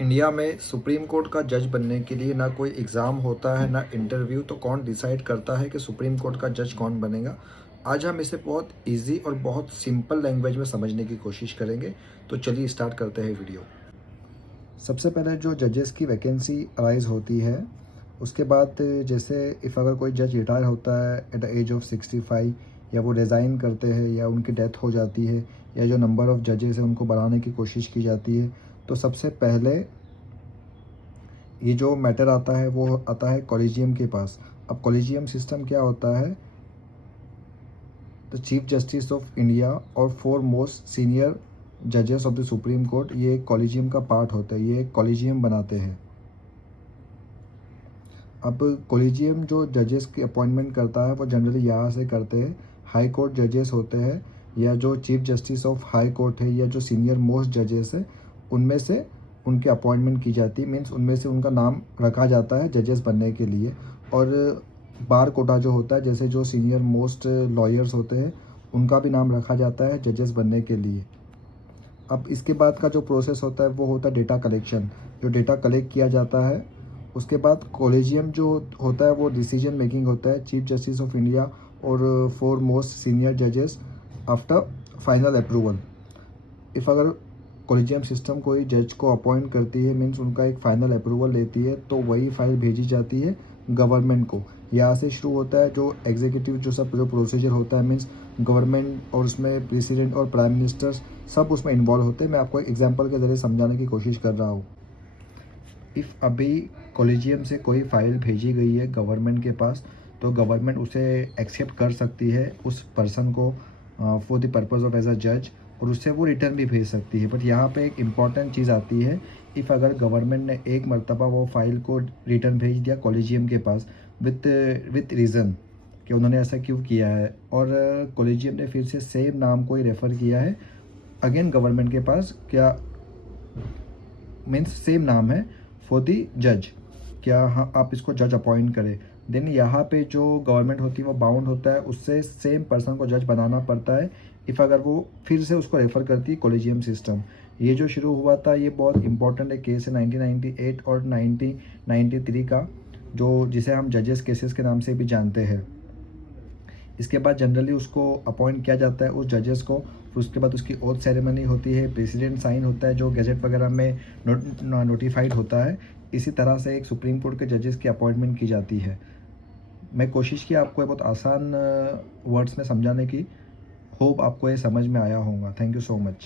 India में supreme court का जज बनने के लिए ना कोई एग्ज़ाम होता है ना इंटरव्यू। तो कौन डिसाइड करता है कि सुप्रीम कोर्ट का जज कौन बनेगा। आज हम इसे बहुत इजी और बहुत सिंपल लैंग्वेज में समझने की कोशिश करेंगे। तो चलिए स्टार्ट करते हैं वीडियो। सबसे पहले जो जजेस की वैकेंसी अराइज होती है, उसके बाद जैसे इफ़ अगर कोई जज रिटायर होता है एट द एज ऑफ 65, या वो रिज़ाइन करते हैं या उनकी डेथ हो जाती है, या जो नंबर ऑफ़ जजेस हैं उनको बढ़ाने की कोशिश की जाती है, तो सबसे पहले ये जो मैटर आता है वो आता है कॉलेजियम के पास। अब कॉलेजियम सिस्टम क्या होता है, the chief justice of India और 4 मोस्ट सीनियर जजेस ऑफ द सुप्रीम कोर्ट, ये कॉलेजियम का पार्ट होता है, ये कॉलेजियम बनाते हैं। अब कॉलेजियम जो जजेस की अपॉइंटमेंट करता है वो जनरली यहाँ से करते हैं, हाई कोर्ट जजेस होते हैं, या जो chief justice of high court है, या जो सीनियर मोस्ट जजेस है, उनमें से उनकी अपॉइंटमेंट की जाती है। मीन्स उनमें से उनका नाम रखा जाता है जजेस बनने के लिए। और बार कोटा जो होता है, जैसे जो सीनियर मोस्ट लॉयर्स होते हैं, उनका भी नाम रखा जाता है जजेस बनने के लिए। अब इसके बाद का जो प्रोसेस होता है वो होता है डेटा कलेक्शन। जो डेटा कलेक्ट किया जाता है, उसके बाद कॉलेजियम जो होता है वो डिसीजन मेकिंग होता है, चीफ जस्टिस ऑफ इंडिया और 4 मोस्ट सीनियर जजेस आफ्टर फाइनल अप्रूवल। इफ़ अगर कॉलेजियम सिस्टम कोई जज को अपॉइंट करती है, मीन्स उनका एक फाइनल अप्रूवल लेती है, तो वही फाइल भेजी जाती है गवर्नमेंट को। यहाँ से शुरू होता है जो एग्जीक्यूटिव जो प्रोसीजर होता है, मीन्स गवर्नमेंट और उसमें प्रेसिडेंट और प्राइम मिनिस्टर सब उसमें इन्वॉल्व होते हैं। मैं आपको एक एग्जांपल के ज़रिए समझाने की कोशिश कर रहा हूँ। इफ़ अभी कॉलेजियम से कोई फाइल भेजी गई है गवर्नमेंट के पास, तो गवर्नमेंट उसे एक्सेप्ट कर सकती है उस पर्सन को for the purpose of as a जज, और उससे वो रिटर्न भी भेज सकती है। बट यहाँ पे एक इम्पॉर्टेंट चीज़ आती है, इफ़ अगर गवर्नमेंट ने एक मर्तबा वो फाइल को रिटर्न भेज दिया कॉलेजियम के पास विथ रीज़न कि उन्होंने ऐसा क्यों किया है, और कॉलेजियम ने फिर से सेम नाम को ही रेफ़र किया है अगेन गवर्नमेंट के पास, क्या मीन्स सेम नाम है फॉर दी जज, क्या हाँ आप इसको जज अपॉइंट करें, देन यहाँ पे जो गवर्नमेंट होती है वो बाउंड होता है, उससे सेम पर्सन को जज बनाना पड़ता है। इफ़ अगर वो फिर से उसको रेफ़र करती है कॉलेजियम सिस्टम। ये जो शुरू हुआ था ये बहुत इंपॉर्टेंट एक केस है 1998 और 1993 का, जो जिसे हम जजेस केसेस के नाम से भी जानते हैं। इसके बाद जनरली उसको अपॉइंट किया जाता है उस जजेस को, फिर उसके बाद उसकी ओथ सेरेमनी होती है, प्रेसिडेंट साइन होता है जो गैजेट वगैरह में नोटिफाइड होता है। इसी तरह से एक सुप्रीम कोर्ट के जजेस की अपॉइंटमेंट की जाती है। मैं कोशिश की आपको ये बहुत आसान वर्ड्स में समझाने की। होप आपको ये समझ में आया होगा। Thank you so much.